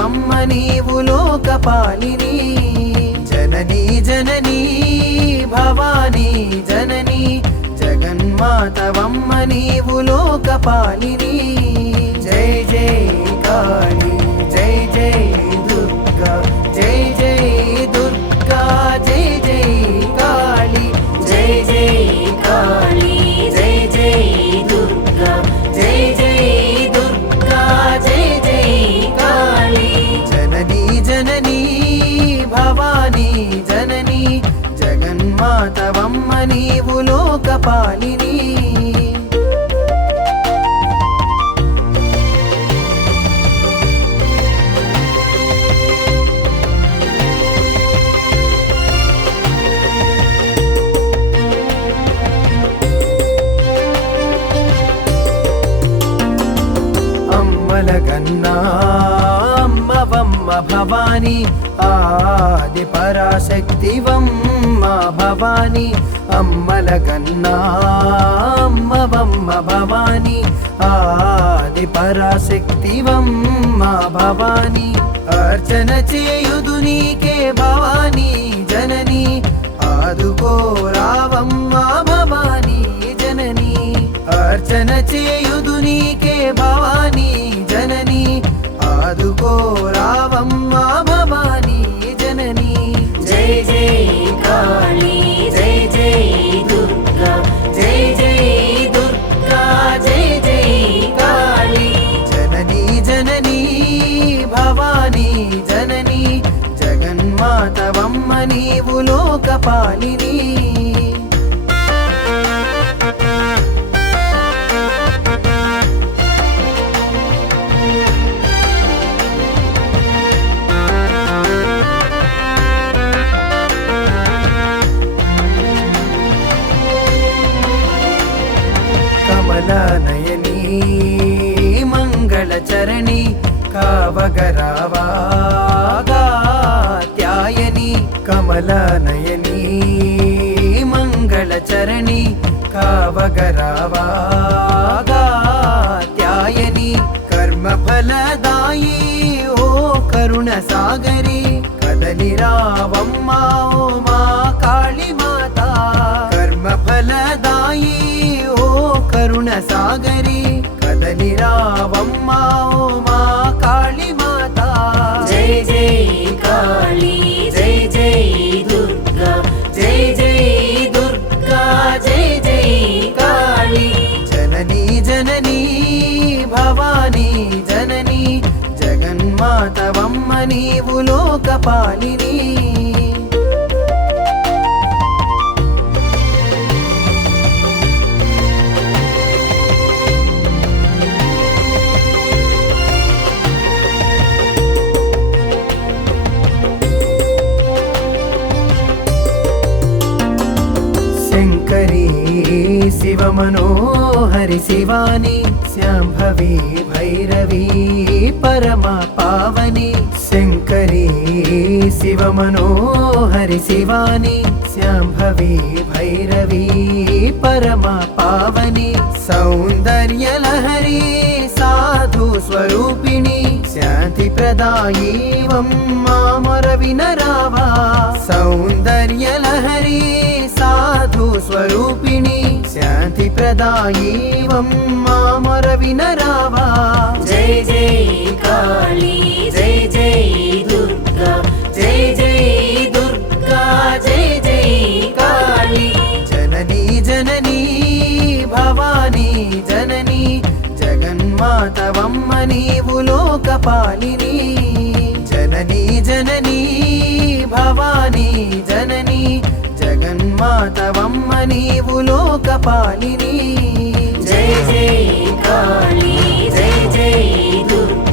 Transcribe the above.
జగన్మాతవమ్మ నీవు లోకపాలిని జననీ జననీ భవానీ జననీ జగన్మాతవమ్మ నీవు లోకపాలిని జై జై కాళీ జై జై దుర్గా జై జై దుర్గా జై జై కాళీ జై జై కాళీ జై జై దుర్గా జై జై దుర్గా జై జై కాళీ జననీ జననీ భవానీ జననీ జగన్మాతవమ్మ నీవు లోకపాలిని అమ్మలగన్నా అమ్మవమ్మ భవాని ఆది పరాశక్తివమ్మ భవాని అమ్మలగన్నా అమ్మవమ్మ భవాని ఆది పరాశక్తివమ్మ భవాని అర్చన చేయుదు నీకే భవాని జనని ఆదుకో రావమ్మ భవాని జనని అర్చన చేయుదు నీకే భవాని జనని ఆదుకో రావమ్మ భవాని జనని జై జై కాళీ జై జై దుర్గా జై జై దుర్గా జై జై కాళీ జననీ జననీ భవానీ జననీ జగన్మాతవమ్మ నీవు లోకపాలిని కమలనయనీ మంగళచరణి కావగరావా కాత్యాయని కమలనయనీ మంగళచరణి కావగరావా కాత్యాయని కర్మఫలదాయి ఓ కరుణ సాగరి కదలి రావమ్మ ఓ మా కాళీమాత కర్మఫలదాయి ఓ కరుణ సాగరి కదలి రావమ్మ ఓ మా కాళీమాత జై జై కాళీ జై జై దుర్గా జై జై దుర్గా జై జై కాళీ జననీ జననీ భవానీ జననీ జగన్మాతవమ్మ నీవు లోకపాలిని శంకరీ శివమనోహరి శివాని శాంభవి భైరవీ పరమ పావని శంకరీ శివమనోహరి శివాని శాంభవి భైరవీ పరమ పావని సౌందర్యలహరి సాధు స్వరూపిణి శాంతి ప్రదాయీవమ్మ మొర వినరావా సౌందర్యలహరి సాధు స్వరూపిణి శాంతి ప్రదాయీవమ్మ మొర వినరావా జై జై కాళీ జై జై దుర్గా జై జై దుర్గా జై జై కాళీ జననీ జననీ భవానీ జననీ జగన్మాతవమ్మ నీవు లోకపాలిని జననీ జననీ భవానీ జననీ జగన్మాతవమ్మ నీవు లోకపాలిని జై జై కాళీ జై జై దుర్గా